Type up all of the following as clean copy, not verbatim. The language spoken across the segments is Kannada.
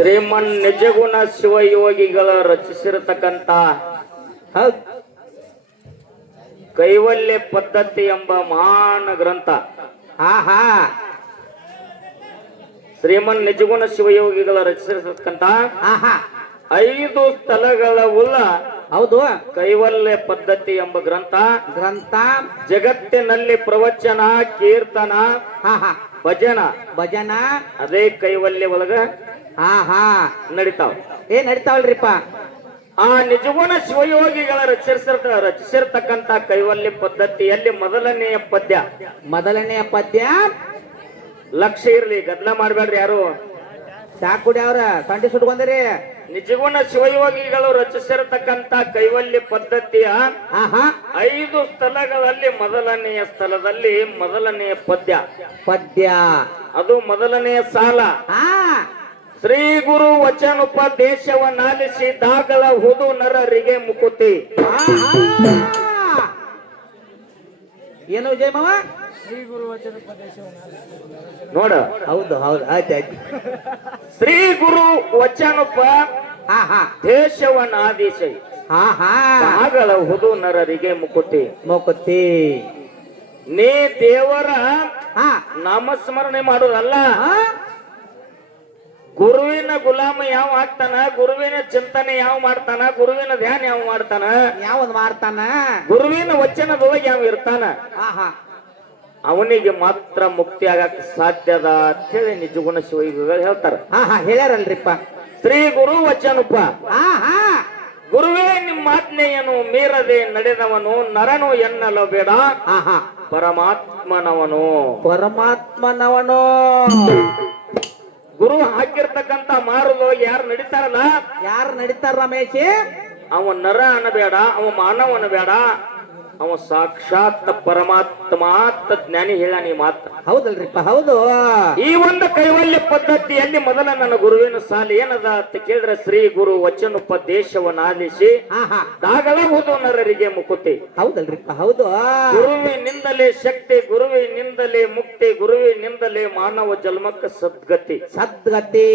ಶ್ರೀಮನ್ ನಿಜಗುಣ ಶಿವಯೋಗಿಗಳ ರಚಿಸಿರತಕ್ಕಂತ ಕೈವಲ್ಯ ಪದ್ಧತಿ ಎಂಬ ಮಹಾನ್ ಗ್ರಂಥ. ಆಹಾ, ಶ್ರೀಮನ್ ನಿಜಗುಣ ಶಿವಯೋಗಿಗಳ ರಚಿಸಿರತಕ್ಕಂತ ಆಹಾ, 5 ಸ್ಥಳಗಳ ಉಳ್ಳ ಹೌದು ಕೈವಲ್ಯ ಪದ್ಧತಿ ಎಂಬ ಗ್ರಂಥ ಜಗತ್ತಿನಲ್ಲಿ ಪ್ರವಚನ, ಕೀರ್ತನ, ಆಹಾ, ಭಜನ ಅದೇ ಕೈವಲ್ಯ ಒಳಗ ಆಹಾ ನಡೀತಾವ. ನಡೀತಾವಲ್ರಿಪ್ಪ. ಆ ನಿಜಗುಣ ಶಿವಯೋಗಿಗಳ ರಚಿಸಿರ್ತಕ್ಕಂತ ಕೈವಲ್ಯ ಪದ್ಧತಿಯಲ್ಲಿ ಮೊದಲನೆಯ ಪದ್ಯ ಲಕ್ಷ್ಯ ಇರ್ಲಿ, ಗದ್ದಲ ಮಾಡ್ಬೇಡ್ರಿ ಯಾರು. ಚಾಕುಡಿ ಅವ್ರ ಸಂಡಿ ಸುಟ್ಕೊಂಡ್ರಿ. ನಿಜಗುಣ ಶಿವಯೋಗಿಗಳು ರಚಿಸಿರತಕ್ಕಂತ ಕೈವಲ್ಯ ಪದ್ಧತಿಯ 5 ಸ್ಥಳಗಳಲ್ಲಿ ಮೊದಲನೆಯ ಸ್ಥಳದಲ್ಲಿ ಮೊದಲನೆಯ ಪದ್ಯ ಅದು ಮೊದಲನೆಯ ಸಾಲ. ಶ್ರೀ ಗುರು ವಚನೋಪದೇಶವನ್ನಾಲಿಸಿ ದಾಗಲ ಹುದು ನರರಿಗೆ ಮುಕುತಿ. ಏನು ವಿಜಯ ಮಾವ? ನೋಡ, ಹೌದು ಹೌದು, ಆಯ್ತು. ಶ್ರೀ ಗುರು ದೇಶವನ್ನಾದಿಸಿ ದಾಗಲ ಹುದು ನರರಿಗೆ ಮುಕುತಿ. ನೀ ದೇವರ ನಾಮಸ್ಮರಣೆ ಮಾಡುವುದಲ್ಲ, ಗುರುವಿನ ಗುಲಾಮ ಯಾವ ಆಗ್ತಾನ, ಗುರುವಿನ ಚಿಂತನೆ ಯಾವ ಮಾಡ್ತಾನ, ಗುರುವಿನ ಧ್ಯಾನ ಯಾವ ಮಾಡ್ತಾನ, ಗುರುವಿನ ವಚನದೊಳಗೆ ಯಾವ ಇರ್ತಾನ, ಅವನಿಗೆ ಮಾತ್ರ ಮುಕ್ತಿ ಆಗಕ್ಕೆ ಸಾಧ್ಯದ ಅಂತೇಳಿ ನಿಜಗುಣ ಶಿವಯೋಗಿಗಳು ಹೇಳ್ತಾರ. ಹೇಳ್ಯಾರಲ್ರಿಪ್ಪ. ಶ್ರೀ ಗುರು ವಚನಪ್ಪ, ಗುರುವೇ ನಿಮ್ಮ ಆಜ್ಞೆಯನ್ನು ಮೀರದೆ ನಡೆದವನು ನರನು ಎನ್ನಲು ಬೇಡ, ಪರಮಾತ್ಮನವನು. ಗುರು ಹಾಕಿರ್ತಕ್ಕಂತ ಮಾರುದು ಯಾರು ನಡೀತಾರ ರಮೇಶ್, ಅವ ನರ ಅನ್ನಬೇಡ, ಅವ ಮಾನವ ಅನ್ನಬೇಡ, ಅವ ಸಾಕ್ಷಾತ್ ಪರಮಾತ್ಮ ಜ್ಞಾನಿ ಹೇಳಾನಿ ಮಾತ್ರ. ಹೌದಲ್ರಿಪ್ಪ, ಹೌದು. ಈ ಒಂದು ಕೈವಲ್ಯ ಪದ್ಧತಿಯಲ್ಲಿ ಮೊದಲ ನನ್ನ ಗುರುವಿನ ಸಾಲ ಏನದ ಅಂತ ಕೇಳಿದ್ರೆ, ಶ್ರೀ ಗುರು ವಚನೋಪದೇಶವನ್ನಾಲಿಸಿ ದಾಗಲ ಹುದು ನರರಿಗೆ ಮುಕುತಿ. ಹೌದಲ್ರಿಪ್ಪ, ಹೌದು. ಗುರುವಿನಿಂದಲೇ ಶಕ್ತಿ, ಗುರುವಿನಿಂದಲೇ ಮುಕ್ತಿ, ಗುರುವಿನಿಂದಲೇ ಮಾನವ ಜನ್ಮಕ್ಕೆ ಸದ್ಗತಿ.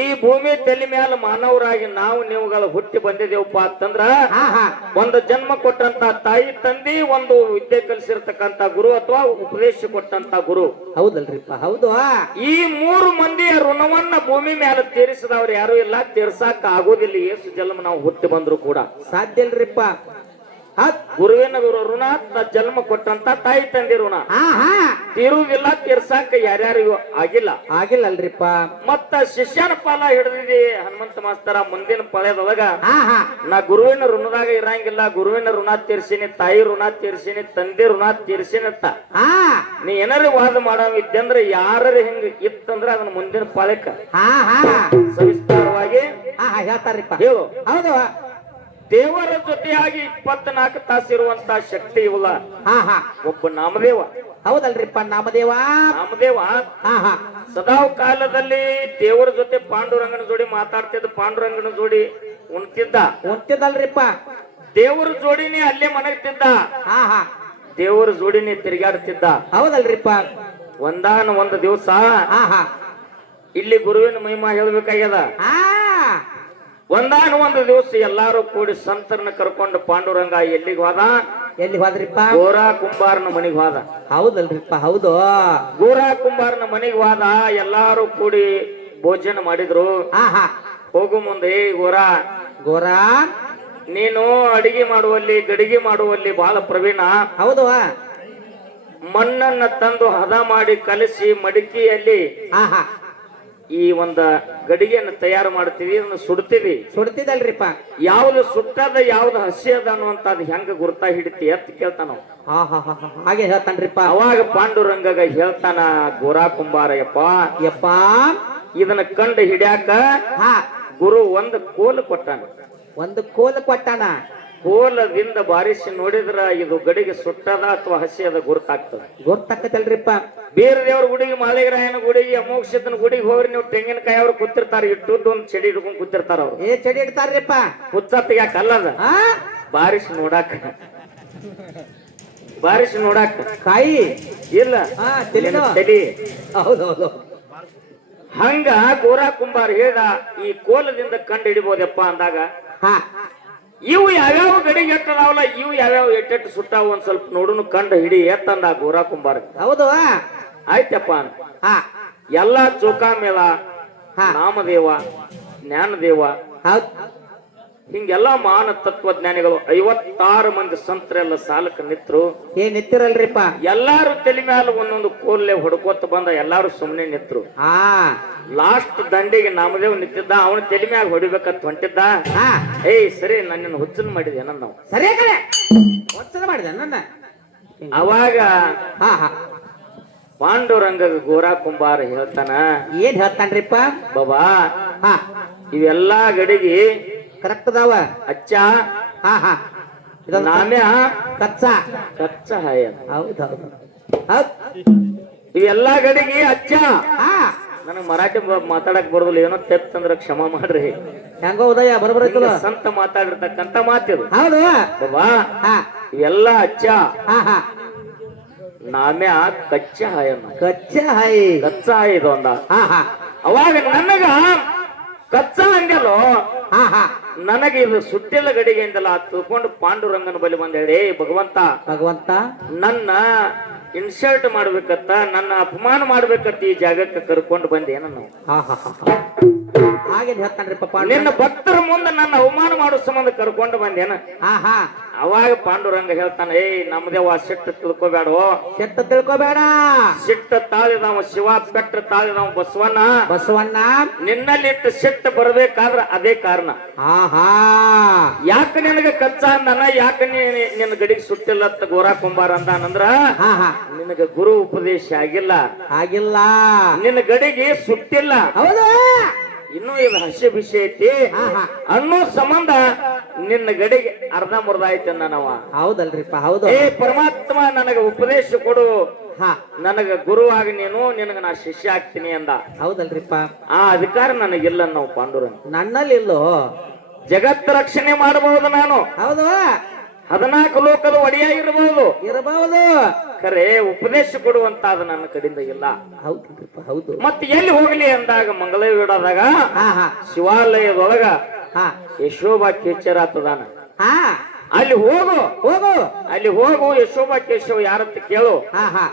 ಈ ಭೂಮಿ ತಲೆ ಮೇಲೆ ಮಾನವರಾಗಿ ನಾವು ನೀವುಗಳು ಹುಟ್ಟಿ ಬಂದಿದ್ದೇವಪ್ಪ ಅಂತಂದ್ರ, ಒಂದು ಜನ್ಮ ಕೊಟ್ಟಂತ ತಾಯಿ ತಂದಿ, ಒಂದು ವಿದ್ಯೆ ಕಲಿಸಿರ್ತಕ್ಕಂತ ಗುರು ಅಥವಾ ಉಪದೇಶ ಕೊಟ್ಟಂತ ಗುರು. ಹೌದಲ್ರಿಪ್ಪ, ಹೌದು. ಈ 3 ಮಂದಿಯ ಋಣವನ್ನ ಭೂಮಿ ಮೇಲೆ ತೀರಿಸಿದವ್ರು ಯಾರು ಇಲ್ಲ, ತೀರ್ಸಾಕ ಆಗೋದಿಲ್ಲ. ಎಷ್ಟು ಜನ್ಮ ನಾವು ಹುಟ್ಟಿ ಬಂದ್ರು ಕೂಡ ಸಾಧ್ಯ ಇಲ್ರಿಪ್ಪ. ಗುರುವಿನ ಋಣ, ಜನ್ಮ ಕೊಟ್ಟಂತ ತಾಯಿ ತಂದೆ ಋಣ ತೀರುವುದಿಲ್ಲ, ತೀರ್ಸಾಕ ಯಾರ್ಯಾರಿಗೂ ಆಗಿಲ್ಲ ಅಲ್ರಿಪ್ಪ. ಮತ್ತ ಶಿಷ್ಯನ ಪಾಲ ಹಿಡಿದಿದೆ ಹನುಮಂತ ಮಾಸ್ತರ. ಮುಂದಿನ ಪಳೆದೊಳಗ ನಾ ಗುರುವಿನ ಋಣದಾಗ ಇರಂಗಿಲ್ಲ, ಗುರುವಿನ ಋಣ ತೀರ್ಸಿನಿ, ತಾಯಿ ಋಣ ತೀರ್ಸಿನಿ, ತಂದೆ ಋಣ ತೀರ್ಸಿನತ್ತ. ನೀ ಏನಾರ ವಾದ ಮಾಡವಿದ್ದಂದ್ರೆ ಯಾರ ಹಿಂಗ ಇತ್ತಂದ್ರ ಅದನ್ನ ಮುಂದಿನ ಪಾಳಕ್ಕ ಸವಿಸ್ತಾರವಾಗಿ ಹೇಳ್ತಾರಿಪ್ಪ. ಹೇಳು. ಹೌದು. ದೇವರ ಜೊತೆಯಾಗಿ 24 ತಾಸು ಇರುವಂತ ಶಕ್ತಿ ಇವಲ್ಲ ಒಬ್ಬ ನಾಮದೇವ. ಹೌದಲ್ರಿಪ್ಪ, ನಾಮದೇವ ಸದಾವ್ ಕಾಲದಲ್ಲಿ ದೇವರ ಜೊತೆ ಪಾಂಡುರಂಗನ ಜೋಡಿ ಮಾತಾಡ್ತಿದ್ದ, ಪಾಂಡುರಂಗನ ಜೋಡಿ ಉಣ್ತಿದ್ದಲ್ರಿಪ್ಪ. ದೇವರ ಜೋಡಿನೇ ಅಲ್ಲೇ ಮನಗ್ತಿದ್ದ, ದೇವರ ಜೋಡಿನೇ ತಿರುಗಾಡ್ತಿದ್ದ. ಹೌದಲ್ರಿಪ್ಪ. ಒಂದು ದಿವಸ ಇಲ್ಲಿ ಗುರುವಿನ ಮಹಿಮಾ ಹೇಳ್ಬೇಕಾಗ್ಯದ. ಒಂದು ದಿವಸ ಎಲ್ಲಾರು ಕೂಡಿ ಸಂತರನ್ನ ಕರ್ಕೊಂಡು ಪಾಂಡುರಂಗ ಎಲ್ಲಿಗೆ ಹೋದ್ರಿಪ್ಪ? ಗೋರಾ ಕುಂಬಾರನ ಮನೆಗೆ ಹೋದ. ಹೌದಲ್ರಿಪ್ಪ, ಹೌದು. ಗೋರಾ ಕುಂಬಾರನ ಮನೆಗೆ ಹೋದ. ಎಲ್ಲಾರು ಕೂಡಿ ಭೋಜನ ಮಾಡಿದ್ರು. ಹೋಗು ಮುಂದೆ, ಗೋರಾ ನೀನು ಅಡಿಗೆ ಮಾಡುವಲ್ಲಿ, ಗಡಿಗೆ ಮಾಡುವಲ್ಲಿ ಬಹಳ ಪ್ರವೀಣ. ಹೌದು. ಮಣ್ಣನ್ನ ತಂದು ಹದ ಮಾಡಿ ಕಲಸಿ ಮಡಿಕೆಯಲ್ಲಿ ಈ ಒಂದ ಗಡಿಗೆಯನ್ನು ತಯಾರು ಮಾಡ್ತೀವಿ, ಅದನ್ನ ಸುಡ್ತಿದಲ್ರಿಪ್ಪ. ಯಾವ್ದು ಸುಟ್ಟದ ಯಾವ್ದು ಹಸಿ ಅದ ಅನ್ನುವಂತದ್ ಹೆಂಗ ಗುರ್ತಾ ಹಿಡಿತಿ ಅಂತ ಕೇಳ್ತಾನ. ಹಾಗೆ ಹೇಳ್ತಾನ್ರಿಪ್ಪ. ಅವಾಗ ಪಾಂಡುರಂಗಗ ಹೇಳ್ತಾನ, ಗೋರಾ ಕುಂಬಾರ ಯಪ್ಪ ಇದನ್ನ ಕಂಡು ಹಿಡ್ಯಾಕ ಗುರು ಒಂದು ಕೋಲು ಕೊಟ್ಟಾನ. ಕೋಲದಿಂದ ಬಾರಿಸಿ ನೋಡಿದ್ರ ಇದು ಗಡಿಗೆ ಸುಟ್ಟದ ಅಥವಾ ಹಸಿ ಅದ ಗೊತ್ತಾಗ್ತದಲ್ರಿಪ್ಪ. ಬೇರೆ ದೇವ್ರ ಗುಡಿಗೆ, ಮಾಳಿಗರಾಯನ ಗುಡಿಗೆ, ಅಮೋಕ್ಷತನ ಗುಡಿಗೆ ಹೋಗ್ರಿ ನೀವು, ತೆಂಗಿನಕಾಯಿ ಅವ್ರು ಕೂತಿರ್ತಾರ, ಇಟ್ಟುದ್ದು ಒಂದು ಚೆಡಿ ಹಿಡ್ಕೊಂಡ್ ಕೂತಿರ್ತಾರ. ಅವ್ರು ಚೆಡಿ ಇಡ್ತಾರ್ರಿಪ್ಪ. ಹುಚ್ಚತ್ತಿಗೆ ಯಾಕೆ ಅಲ್ಲದ ಬಾರಿಸಿ ನೋಡಾಕ ಕಾಯಿ ಇಲ್ಲ, ತಲಿ. ಹೌದೌದು. ಹಂಗ ಗೋರಾ ಕುಂಬಾರ ಹೇಳ್ದ ಈ ಕೋಲದಿಂದ ಕಂಡು ಹಿಡಿಬೋದಪ್ಪ ಅಂದಾಗ ಹಾ ಇವು ಯಾವ್ಯಾವ ಗಡಿಗೆ ಎಟ್ಟದಾವಲ್ಲ ಇವು ಯಾವ್ಯಾವ ಎಟ್ಟೆಟ್ಟು ಸುಟ್ಟಾವ ಒಂದ್ ಸ್ವಲ್ಪ ನೋಡುನು ಕಂಡು ಹಿಡಿ ಎತ್ತಂದ ಗೋರಾ ಕುಂಬಾರ. ಹೌದು ಆಯ್ತಪ್ಪ ಹಾ ಎಲ್ಲಾ ಚೋಕಾಮೇಳ ಹಾ ನಾಮದೇವ ಜ್ಞಾನದೇವ ಹೌದ್ ಹಿಂಗೆಲ್ಲಾ ಮಹಾನ್ ತತ್ವಜ್ಞಾನಿಗಳು 56 ಮಂದಿ ಸಂತರೆಲ್ಲ ಸಾಲಕ್ಕೆ ನಿತ್ರು. ಏನ್ ನಿತ್ತಿರಲ್ರಿಪ್ಪ. ಎಲ್ಲಾರು ತಲೆ ಮ್ಯಾಲ ಒಂದೊಂದು ಕೋಲ್ಲೆ ಹೊಡ್ಕೋತ ಬಂದ ಎಲ್ಲಾರು ಸುಮ್ಮನೆ ನಿತ್ರು. ಹಾ ಲಾಸ್ಟ್ ದಂಡಿಗೆ ನಾಮದೇವ್ ನಿಂತಿದ್ದ, ಅವನ ತಲೆ ಮ್ಯಾಗ ಹೊಡಿಬೇಕಂತ ಹೊಂಟಿದ್ದ. ಹಾ ಏಯ್ ಸರಿ ನನ್ನನ್ನು ಹುಚ್ಚನ್ ಮಾಡಿದೆ ನಾವು ಸರಿ ಕಡೆ ಒತ್ತಡ ಮಾಡಿದೆ ನನ್ನ. ಅವಾಗ ಹಾ ಹಾ ಪಾಂಡುರಂಗ ಗೋರಾ ಕುಂಬಾರ ಹೇಳ್ತಾನ, ಏನ್ ಹೇಳ್ತಾನ್ರಿಪ್ಪ ಬಾಬಾ ಹಾ ಇವೆಲ್ಲಾ ಗಡಿಗೆ ಕರೆಕ್ಟ್ ಅದಾವ. ಅಚ್ಚ ಹಾ ಹಾ ಇದೊಂದು ನಾಮ್ಯ ಕಚ್ಚಾ ಕಚ್ಚ ಹಾಯ ಹೌದ್ ಹೌದು ಹೌದ್ ಇವೆಲ್ಲಾ ಗಡಿಗೆ ಅಚ್ಚ. ಹಾ ನನಗ್ ಮರಾಠಿ ಮಾತಾಡಕ್ ಬರೋದಿಲ್ಲ, ಏನೋ ತೆಪ್ಪಂದ್ರ ಕ್ಷಮ ಮಾಡ್ರಿ. ಹೆಂಗೋ ಉದಯ ಬರೋಬರೈತಲ್ಲ ಸಂತ ಮಾತಾಡಿರ್ತಕ್ಕಂತ ಮಾತಿದು. ಹೌದು ಬಾಬಾ ಹಾ ಇವೆಲ್ಲಾ ಅಚ್ಚ ಹಾ ಹಾ ನಾಮ್ಯ ಕಚ್ಚ ಹಾಯನ್ನ ಕಚ್ಚಾ ಹೈ ಕಚ್ಚ ಇದು ಅಂದ. ಹಾ ಹಾ ಅವಾಗ ನನಗ ಕಚ್ಚ ಹಂಗಲ್ಲೋ ಹಾ ಹಾ ನನಗೆ ಇದು ಸುಟ್ಟಿಲ್ಲ ಗಡಿಗೆ ಅಂದಲ್ಲ ತಿಳ್ಕೊಂಡು ಪಾಂಡುರಂಗನ ಬಳಿ ಬಂದ ಹೇಳಿ, ಭಗವಂತ ಭಗವಂತ ನನ್ನ ಇನ್ಸಲ್ಟ್ ಮಾಡ್ಬೇಕತ್ತ, ನನ್ನ ಅಪಮಾನ ಮಾಡ್ಬೇಕತ್ತ ಈ ಜಾಗಕ್ಕೆ ಕರ್ಕೊಂಡು ಬಂದೆ ನಾನು. ಹಾ ಹಾ ಹಾ ಹಾಗೇನ್ ಹೇಳ್ತಾನ್ರಿಪ್ಪ ನಿನ್ನ ಭಕ್ತರ ಮುಂದೆ ನನ್ನ ಅವಮಾನ ಮಾಡೋ ಸಂಬಂಧ ಕರ್ಕೊಂಡು ಬಂದೇನ. ಹಾ ಹಾ ಅವಾಗ ಪಾಂಡುರಂಗ ಹೇಳ್ತಾನೆ, ಏಯ್ ನಮ್ದೇವ ಸಿಟ್ಟು ತಿಳ್ಕೊಬೇಡ, ಕೆಟ್ಟ ತಿಳ್ಕೊಬೇಡ. ಸಿಟ್ಟು ತಾಳಿದವ ಶಿವ, ಪೆಟ್ಟ ತಾಳಿದವ ಬಸವಣ್ಣ. ಬಸವಣ್ಣ ನಿನ್ನಲ್ಲಿಟ್ಟು ಸಿಟ್ಟು ಬರ್ಬೇಕಾದ್ರ ಅದೇ ಕಾರಣ. ಹಾ ಹಾ ಯಾಕ ನಿನಗ ಕಚ್ಚ ಅಂದನ, ಯಾಕ ನಿನ್ನ ಗಡಿಗೆ ಸುಟ್ಟಿಲ್ಲತ್ತ ಗೋರಾ ಕುಂಬಾರ ಅಂದ್ರ ಹಾ ಹಾ ನಿನಗ ಗುರು ಉಪದೇಶ ಆಗಿಲ್ಲ, ಆಗಿಲ್ಲ ನಿನ್ನ ಗಡಿಗೆ ಸುಟ್ಟಿಲ್ಲ, ಹೌದು ಇನ್ನೂ ಇದು ಹಸಿ ಬಿಸಿ ಐತಿ ಹಾ ಹಾ ಅನ್ನೋ ಸಂಬಂಧ ನಿನ್ನ ಗಡಿಗೆ ಅರ್ಧ ಮುರ್ದ ಐತಿ ನಾವ. ಹೌದಲ್ರಿಪ್ಪ ಹೌದು. ಏ ಪರಮಾತ್ಮ ನನಗ ಉಪದೇಶ ಕೊಡು, ಹಾ ನನಗ ಗುರುವಾಗಿ ನೀನು, ನಿನಗ ನಾ ಶಿಷ್ಯ ಆಗ್ತೀನಿ ಅಂದ. ಹೌದಲ್ರಿಪ್ಪ ಆ ಅಧಿಕಾರ ನನಗಿಲ್ಲ ನಾವು ಪಾಂಡುರಂಗ. ನನ್ನಲ್ಲಿ ಇಲ್ಲೋ ಜಗತ್ತ ರಕ್ಷಣೆ ಮಾಡಬಹುದು ನಾನು, ಹೌದು 14 ಲೋಕದ ಒಡೆಯಾಗಿರಬಹುದು, ಇರಬಹುದು, ಖರೆ ಉಪದೇಶ ಕೊಡುವಂತ ಅದು ನನ್ನ ಕಡೆಯಿಂದ ಇಲ್ಲ. ಹೌದಲ್ರಿಪ್ಪ ಹೌದು. ಮತ್ತೆ ಎಲ್ಲಿ ಹೋಗ್ಲಿ ಅಂದಾಗ ಮಂಗಳವೀಡಾದಾಗ ಹಾ ಹಾ ಶಿವಾಲಯದೊಳಗ ಹಾ ಯಶೋಬಾ ಕೇಚರ ಆತದಾನ. ಹಾ ಅಲ್ಲಿ ಹೋಗು, ಹೋಗು ಅಲ್ಲಿ ಹೋಗು, ಯಶೋಬಾ ಕೇಶವ ಯಾರಂತ ಕೇಳು, ಹಾ ಹಾ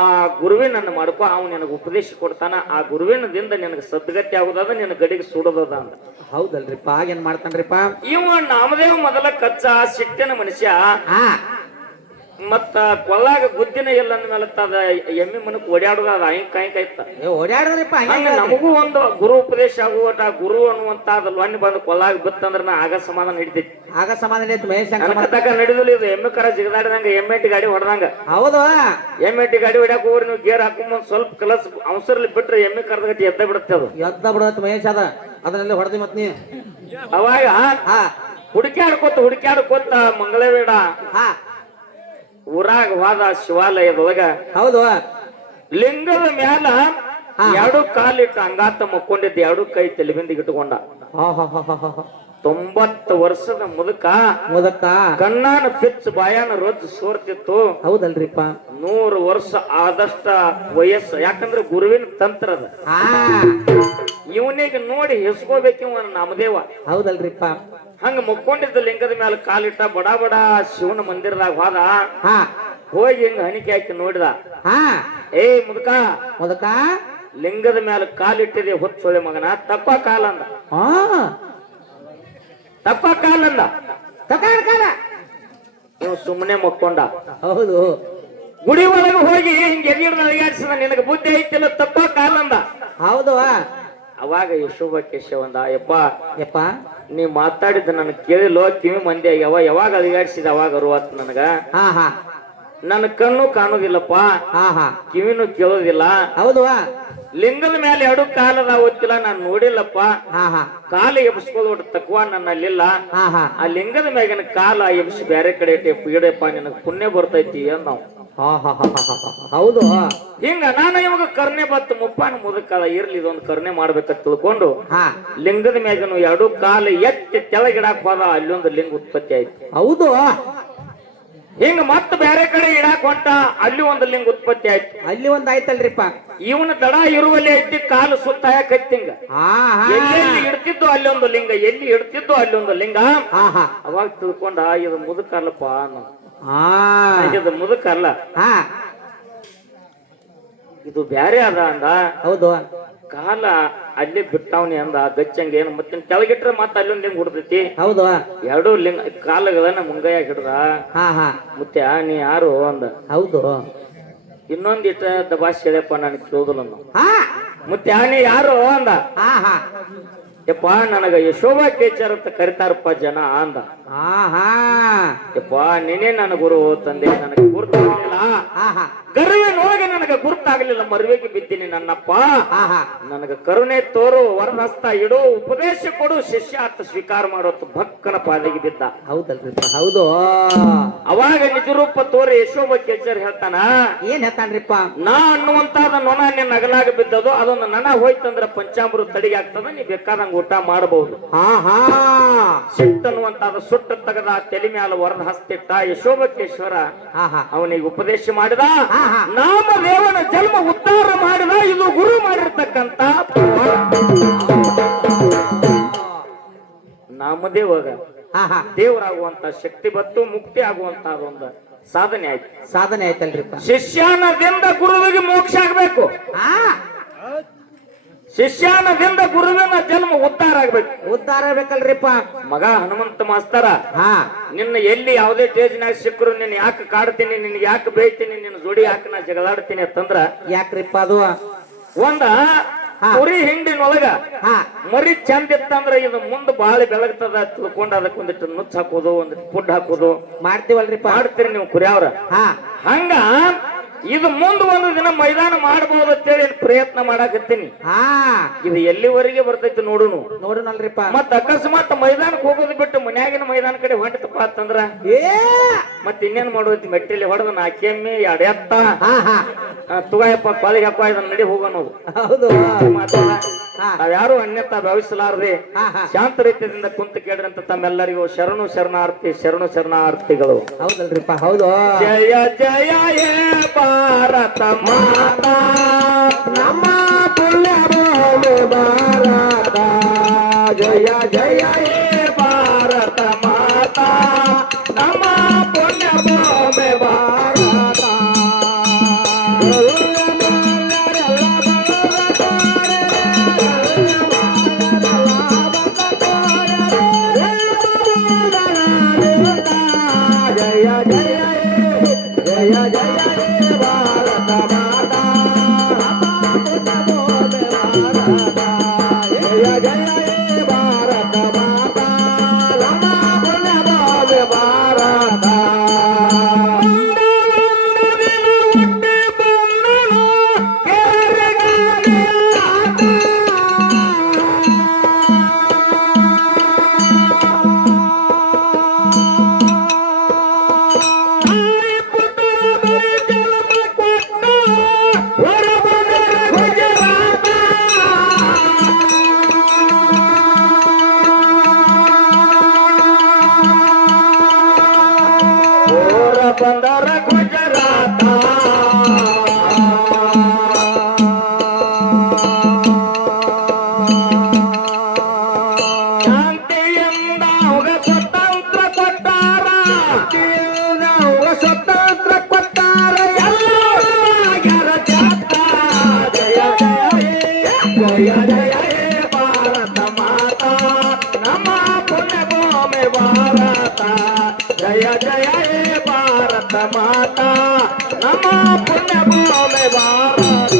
ಆ ಗುರುವಿನನ್ನು ಮಾಡ್ಕೋ, ಅವ್ ನಿನಗೆ ಉಪದೇಶ ಕೊಡ್ತಾನ, ಆ ಗುರುವಿನದಿಂದ ನಿನಗೆ ಸದ್ಗತಿ ಆಗುದದ, ನಿನ್ನ ಗಡಿಗೆ ಸುಡೋದದ ಅಂತ. ಹೌದಲ್ರಿಪ್ಪ ಹಾಗೇನ್ ಮಾಡ್ತಾನ್ರಿಪ್ಪ ಇವ ನಾಮದೇವ್ ಮೊದಲ ಕಚ್ಚ ಸಿಟ್ಟಿನ ಮನುಷ್ಯ. ಹಾ ಮತ್ತ ಕೊಳ್ಳಾಗ ಗುದ್ದಿನ ಎಲ್ಲ ಮೇಲತ್ತದ ಎಮ್ಮಿ ಮನಕ್ ಓಡಾಡುದ ಅದ ಕಾಯ್ತ. ಓಡಾಡಿದ್ರಿಪ್ಪ ಹಂಗ ನಮಗೂ ಒಂದು ಗುರು ಉಪದೇಶ ಆಗುವಟ, ಗುರು ಅನ್ನುವಂತ ಲೊಣ್ಣಿ ಬಂದು ಕೊಳ್ಳಾಗ ಬಿತ್ತಂದ್ರ ನಾ ಆಗ ಸಮಾಧಾನ ಹಿಡಿತೈತಿ. ಆಗ ಸಮಾಧಾನ ಐತಿ ಮಹೇಶ್ ತಕ ನಡೆದಿಲ್ಲ ಇದು. ಎಮ್ಮೆ ಕರ ಜಿಗದಾಡಿದಂಗ ಎಮ್ಮೆಟಿ ಗಾಡಿ ಹೊಡೆದಂಗ. ಹೌದು ಎಮ್ಮೆಟಿ ಗಾಡಿ ಹೊಡ್ಯಾಕ ಹೋಗ್ರಿ ನೀವು, ಗೇರ್ ಹಾಕೊಂಡ್ ಸ್ವಲ್ಪ ಕಲಸ್ ಅವಸರ್ಲಿ ಬಿಟ್ರೆ ಎಮ್ಮೆ ಕರ್ದಗತಿ ಎದ್ದ ಬಿಡುತ್ತೆ ಅದು. ಎದ್ದ ಬಿಡತ್ ಮಹೇಶ್ ಅದ ಅದನ್ನೆಲ್ಲ ಹೊಡೆದಿ ಮತ್ ನೀ. ಅವಾಗ ಹಾ ಹುಡುಕ್ಯಾಡ್ಕೋತ ಮಂಗಳವೇಡ ಹಾ ಊರಾಗ ಹೋದ ಶಿವಾಲಯದೊಳಗ. ಹೌದು ಲಿಂಗದ ಮ್ಯಾಲ 2 ಕಾಲಿಟ್ಟು ಅಂಗಾತ ಮಕ್ಕೊಂಡಿದ್ದ, 2 ಕೈ ತಲೆಬಿಂದಿಗೆ ಇಟ್ಟುಕೊಂಡ. 90 ವರ್ಷದ ಮುದುಕ ಕಣ್ಣಾನ ಪಿಚ್ ಬಾಯಾನ ರೊಜ್ಜು ಸೋರ್ತಿತ್ತು. ಹೌದಲ್ರಿಪ್ಪ 100 ವರ್ಷ ಆದಷ್ಟ ವಯಸ್ಸು, ಯಾಕಂದ್ರೆ ಗುರುವಿನ ತಂತ್ರ ಅದ. ಇವನಿಗೆ ನೋಡಿ ಹೆಸ್ಕೋಬೇಕು ನಾಮದೇವ. ಹೌದಲ್ರಿಪ್ಪ ಹಂಗ ಮುಕ್ಕೊಂಡಿದ್ದ ಲಿಂಗದ ಮೇಲೆ ಕಾಲಿಟ್ಟ, ಬಡ ಬಡ ಶಿವನ ಮಂದಿರದಾಗ ಹೋದ. ಹಾ ಹೋಗಿ ಹಿಂಗ ಹಣಿಕೆ ಹಾಕಿ ನೋಡಿದ. ಹಾ ಏ ಮುದುಕ ಲಿಂಗದ ಮೇಲೆ ಕಾಲಿಟ್ಟಿದೆ ಹೊತ್ತೊಳೆ ಮಗನ, ತಪ್ಪ ಕಾಲಂದ. ತಪ್ಪ ಕಾಲಂದ ಕಾಲ ನೀವು ಸುಮ್ಮನೆ ಮುಕ್ಕೊಂಡ. ಹೌದು ಗುಡಿ ಒಳಗೆ ಹೋಗಿ ಹಿಂಗ ಎದಿರ್ದ ಅಳಿಗಾಡಿಸಿದ, ನಿನಗೆ ಬುದ್ಧಿ ಐತಿಲ್ಲ, ತಪ್ಪ ಕಾಲಂದ. ಹೌದು ಅವಾಗ ಯಶೋಬ ಕೇಶವಂದ, ಯಪ್ಪ ನೀ ಮಾತಾಡಿದ ನನ್ ಕೇಳಿಲ್ಲೋ, ಕಿವಿ ಮಂದಿ ಆಗ್ಯಾವ, ಯಾವಾಗ ಅಳಿಗಾಡಿಸಿದ ಅವಾಗ ಅರುವತ್ ನನಗ. ಹಾ ಹಾ ನನ್ನ ಕಣ್ಣು ಕಾಣುದಿಲ್ಲಪ್ಪ, ಹಾ ಹಾ ಕಿವಿನೂ ಕೇಳೋದಿಲ್ಲ. ಹೌದು ಲಿಂಗದ ಮೇಲೆ 2 ಕಾಲದ ಗೊತ್ತಿಲ್ಲ, ನಾನು ನೋಡಿಲ್ಲಪ್ಪ. ಹಾ ಹಾ ಕಾಲು ಎಬ್ಸ್ಕೊಳ್ಳೋದು ತಕ್ವ ನನ್ನಲ್ಲಿಲ್ಲ. ಹಾ ಹಾ ಆ ಲಿಂಗದ ಮ್ಯಾಗಿನ ಕಾಲ ಎಬ್ಸಿ ಬೇರೆ ಕಡೆ ಇಡಪ್ಪ, ನಿನಗ್ ಪುಣ್ಯ ಬರ್ತೈತಿ ಅಂದ ನಾವು. ಹೌದು ಹಿಂಗ ನಾನು ಇವಾಗ ಕರ್ನೆ ಬತ್ತು ಮುಪ್ಪಾನ ಮುದಕಲ್ಲ, ಇರ್ಲಿ ಇದೊಂದು ಕರ್ನೆ ಮಾಡ್ಬೇಕಂತ ತಿಳ್ಕೊಂಡು ಹಾ ಲಿಂಗದ ಮ್ಯಾಗನು 2 ಕಾಲು ಎತ್ತಿ ತೆಳಗಿಡಾಕ್ ಹೋದ, ಅಲ್ಲೊಂದು ಲಿಂಗ ಉತ್ಪತ್ತಿ ಆಯ್ತು. ಹೌದು ಹಿಂಗ ಮತ್ತ ಬೇರೆ ಕಡೆ ಇಡಾಕ್ ಹೊಂಟ ಅಲ್ಲಿ ಒಂದು ಲಿಂಗ ಉತ್ಪತ್ತಿ ಆಯ್ತು. ಅಲ್ಲಿ ಒಂದ್ ಆಯ್ತಲ್ರಿಪ್ಪ. ಇವನ ದಡ ಇರುವಲ್ಲಿ ಐತಿ, ಕಾಲು ಸುತ್ತ ಹಾಕೈತಿಂಗ. ಹಾ ಹಾ ಎಲ್ಲಿ ಇಡ್ತಿದ್ದು ಅಲ್ಲಿ ಒಂದು ಲಿಂಗ, ಎಲ್ಲಿ ಇಡ್ತಿದ್ದು ಅಲ್ಲಿ ಒಂದು ಲಿಂಗ. ಹಾ ಹಾ ಅವಾಗ ತಿಳ್ಕೊಂಡ ಇದು ಮುದುಕಲ್ಲಪ್ಪ ಅನ್ನೋ. ಹಾ ಇದು ಮುದುಕಲ್ಲ, ಹಾ ಇದು ಬ್ಯಾರೆ ಅದ ಅಂದ. ಹೌದು. ಕಾಲ ಅಲ್ಲೇ ಬಿಟ್ಟವನಿ ಅಂದ ಗಚ್ಚಂಗ. ಏನು ಮತ್ತೆ ಕೆಳಗಿಟ್ರೆ ಮತ್ತೆ ಅಲ್ಲೊಂದ್ ಲಿಂಗ ಹುಡ್ತೈತಿ. ಹೌದು. ಎರಡು ಲಿಂಗ ಕಾಲಗಳನ್ನ ಮುಂಗೈಯಾಗ ಹಿಡ್ದ. ಹಾ ಹಾ ಮತ್ತೆ ನೀ ಯಾರು ಅಂದ. ಹೌದು. ಇನ್ನೊಂದಿಟ ದಬಾಶ್ ಹೇಳ್ಯಪ್ಪ ನನಗೆ ಕೇಳುದಿಲ್ಲ. ಹಾ ಮತ್ತೆ ನೀ ಯಾರು ಅಂದ. ಹಾ ಹಾ ಯಪ್ಪ ನನಗ ಯಶೋಭಾ ಕೇಚಾರ ಅಂತ ಕರಿತಾರಪ್ಪ ಜನ ಅಂದ. ಹಾ ಹಾ ಯಪ್ಪ ನೀನೇ ನನ್ನ ಗುರು ತಂದೆ, ನನಗೆ ಗುರುತಾಗ್ಲಿಲ್ಲ. ಹಾ ಹಾ ಗರುವಿನೊಳಗೆ ನನಗೆ ಗುರುತಾಗ್ಲಿಲ್ಲ, ಮರುವೆಗೆ ಬಿದ್ದೀನಿ ನನ್ನಪ್ಪ. ಹಾ ಹಾ ನನಗ ಕರುಣೆ ತೋರು, ವರದಸ್ತ ಇಡು, ಉಪದೇಶ ಕೊಡು, ಶಿಷ್ಯಾರ್ಥ ಸ್ವೀಕಾರ ಮಾಡೋತ್ತು ಭಕ್ಕನ ಪಾದಿಗೆ ಬಿದ್ದ. ಹೌದಲ್ರಿಪ್ಪ. ಹೌದು. ಅವಾಗ ನಿಜರೂಪ ತೋರಿ ಯಶೋಭಾ ಕೇಚರ್ ಹೇಳ್ತಾನ, ಏನ್ ಹೇಳ್ತಾನ್ರಿಪ್ಪ. ನಾ ಅನ್ನುವಂತಾದ ನೊಣ ನಿನ್ನ ನಗಲಾಗ ಬಿದ್ದದು, ಅದೊಂದು ನನ ಹೋಯ್ತಂದ್ರ ಪಂಚಾಮೃತ ತಡಿಗೆ ಆಗ್ತದ, ನೀ ಬೇಕಾದಂಗ ಊಟ ಮಾಡಬಹುದು. ಹಾ ಹಾ ಸಿಟ್ಟನ್ನುವಂತಾದ ಸುಟ್ಟ ತೆಗೆದ ತಲೆ ಮ್ಯಾಲ ವರದ ಹಸ್ತಿಟ್ಟ ಯಶೋಭಕೇಶ್ವರ. ಹಾ ಹಾ ಅವನಿಗೆ ಉಪದೇಶ ಮಾಡಿದ, ಹಾ ಹಾ ನಾಮದೇವನ ಜನ್ಮ ಉದ್ಧಾರ ಮಾಡಿದ, ಇದು ಗುರು ಮಾಡಿರ್ತಕ್ಕಂತ ನಾಮದೇವಾಗ ಹಾ ಹಾ ದೇವರಾಗುವಂತ ಶಕ್ತಿ ಬತ್ತು, ಮುಕ್ತಿ ಆಗುವಂತ ಒಂದು ಸಾಧನೆ ಆಯ್ತು. ಸಾಧನೆ ಆಯ್ತಲ್ರಿಪ್ಪ. ಶಿಷ್ಯಾನದಿಂದ ಗುರುವಿಗೆ ಮೋಕ್ಷ ಆಗ್ಬೇಕು, ಹಾ ಶಿಷ್ಯಾನದಿಂದ ಗುರುವಿನ ಜನ್ಮ ಉದ್ಧಾರ ಆಗ್ಬೇಕು. ಉದ್ಧಾರ ಬೇಕಲ್ರಿಪ್ಪ. ಮಗ ಹನುಮಂತ ಮಾಸ್ತರ, ಹಾ ನಿನ್ನ ಎಲ್ಲಿ ಯಾವುದೇ ಸ್ಟೇಜ್ನಾಗ ಸಿಕ್ಕರು ನಿನ್ನ ಯಾಕೆ ಕಾಡ್ತೀನಿ, ನಿನ್ ಯಾಕೆ ಬೇಯ್ತೀನಿ, ನಿನ್ನ ಜೋಡಿ ಯಾಕೆ ನಾ ಜಗಳಾಡ್ತೀನಿ ಅಂತಂದ್ರ ಯಾಕ್ರಿಪ್ಪ ಅದು. ಒಂದ ಕುರಿ ಹಿಂಡಿನೊಳಗ ಹಾ ಮರಿ ಚಂದ ಇತ್ತಂದ್ರ ಇದು ಮುಂದ್ ಬಾಳಿ ಬೆಳಗ್ತದ ತಿಳ್ಕೊಂಡ್ ಅದಕ್ಕೊಂದಿಟ್ಟು ನುಚ್ಚ ಹಾಕೋದು, ಒಂದಿಟ್ಟು ಫುಡ್ ಹಾಕೋದು ಮಾಡ್ತೀವಲ್ರಿಪ್ಪ. ಮಾಡ್ತೀರಿ ನೀವು ಕುರಿಯವ್ರ. ಹಾ ಹಂಗ ಇದು ಮುಂದ್ ಒಂದು ದಿನ ಮೈದಾನ ಮಾಡಬಹುದು ಅಂತೇಳಿ ಪ್ರಯತ್ನ ಮಾಡಾಕತ್ತೀನಿ. ಹಾ ಇದು ಎಲ್ಲಿವರೆಗೆ ಬರ್ತೈತಿ ನೋಡುನು. ನೋಡುನಲ್ರಿಪ್ಪ. ಮತ್ತ ಅಕಸ್ಮಾತ್ ಮೈದಾನಕ್ಕೆ ಹೋಗೋದು ಬಿಟ್ಟು ಮನ್ಯಾಗಿನ ಮೈದಾನ ಕಡೆ ಹೊಂಟಪ್ಪ ಅಂತಂದ್ರ ಏ ಮತ್ ಇನ್ನೇನ್ ಮಾಡೋದು, ಮೆಟ್ಟಿಲಿ ಹೊಡೆದ 4 ಎಮ್ಮೆ 2 ಎತ್ತ ಹಾ ಹಾ ತುಗಾಯಪ್ಪ ಕಾಲಿಗೆ ಹಪ್ಪ ಇದನ್ನ ನಡಿ ಹೋಗೋದು. ಹೌದು. ಯಾರು ಅನ್ಯತಾ ಭಾವಿಸಲಾರದೆ ಹಾ ಹಾ ಶಾಂತ ರೀತಿಯಿಂದ ಕುಂತು ಕೇಳ್ರಂತ ತಮ್ಮೆಲ್ಲರಿಗೂ ಶರಣು ಶರಣಾರ್ಥಿ, ಶರಣು ಶರಣಾರ್ಥಿಗಳು. ಹೌದಲ್ರಿಪ್ಪ. ಹೌದು. ಜಯ ಜಯ ಹೇ ಭಾರತ ಮಾತಾ, ನಮ್ಮ ಪುಣ್ಯ ಭೂಮಿ ಭಾರತ. ಜಯ ಜಯ ಹೇ ಭಾರತ ಮಾತಾ, ನಮ್ಮ ಪುಣ್ಯ ಭೂಮಿ ಭಾರತ. ಬಂದರ ಗುಜರಾತ ಶಾಂತಿಯಿಂದ ಅವಗ ಸ್ವತಂತ್ರ ಕೊಟ್ಟಾರ, ಅವಗ ಸ್ವತಂತ್ರ ಕೊಟ್ಟಾರ, ಎಲ್ಲರ ಜಾತ. ಜಯ ಜಯ ಜಯ ಹೇ ಭಾರತ ಮಾತಾ, ನಮ್ಮ ಪುಣ್ಯ ಭೂಮಿ ಭಾರತ. ಜಯ ಜಯ ಹೇ ಭಾರತ ಮಾತಾ, ನಮ್ಮ ಪುಣ್ಯ ಭೂಮಿ ಭಾರತ.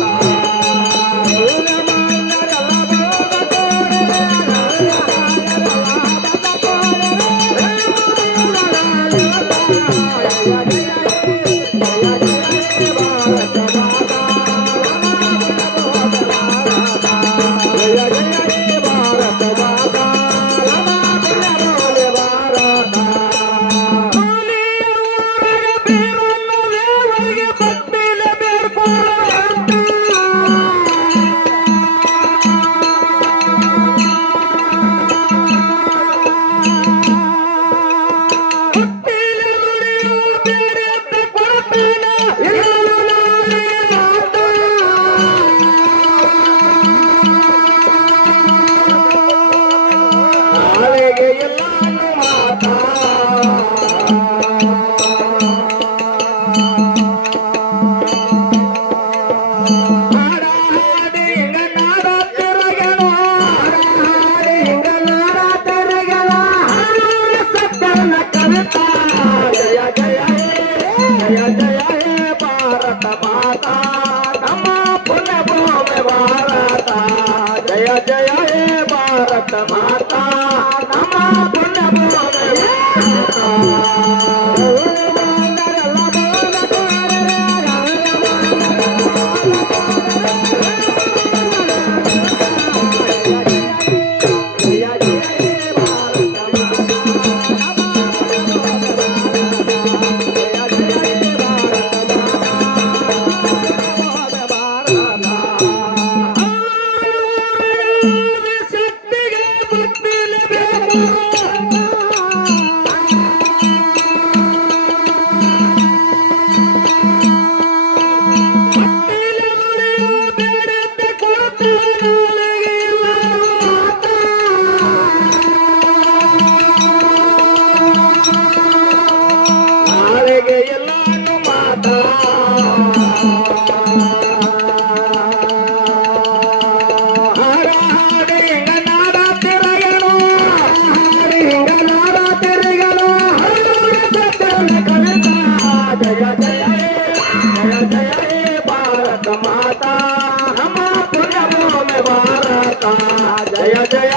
ಜಯ ಹೇ ಭಾರತ ಮಾತಾ ನಮ್ಮ ಪುಣ್ಯಭೂಮಿ ನಾಳೆಗೆ ಎಲ್ಲಾನು ಮಾತಾ ಜಯ ಜಯ